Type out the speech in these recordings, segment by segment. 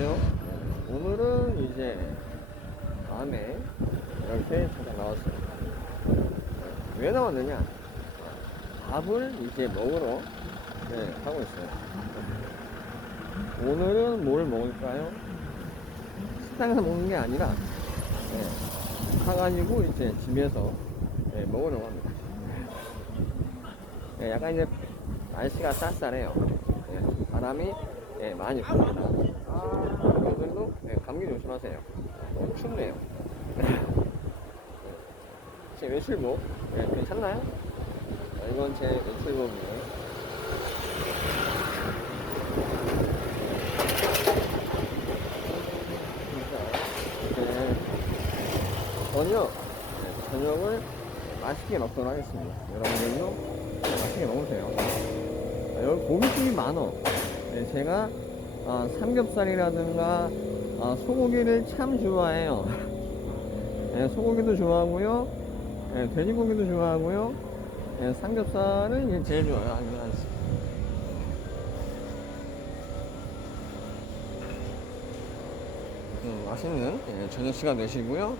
안녕하세요. 오늘은 이제 밤에 이렇게 잠깐 나왔어요. 왜 나왔느냐? 밥을 이제 먹으러 네, 가고 있어요. 오늘은 뭘 먹을까요? 식당에서 먹는 게 아니라 네, 사가지고 이제 집에서 네, 먹으려고 합니다. 네, 약간 이제 날씨가 쌀쌀해요. 네, 바람이 네, 많이 불니다. 감기 조심하세요. 춥네요. 제 외출복 네, 괜찮나요? 자, 이건 제 외출복이에요. 네, 저녁 네, 저녁을 맛있게 먹도록 하겠습니다. 여러분들도 맛있게 먹으세요. 아, 여기 고깃집이 많어. 네, 제가 아, 삼겹살이라든가 아, 소고기를 참 좋아해요. 네, 소고기도 좋아하고요. 네, 돼지고기도 좋아하고요. 네, 삼겹살은 제일 좋아요. 음, 맛있는 예, 저녁 시간 되시고요.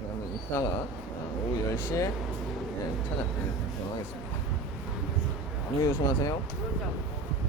그러면 이따가 아, 오후 10시에 예, 찾아뵙도록 하겠습니다. 안녕히 조심하세요. 뿅.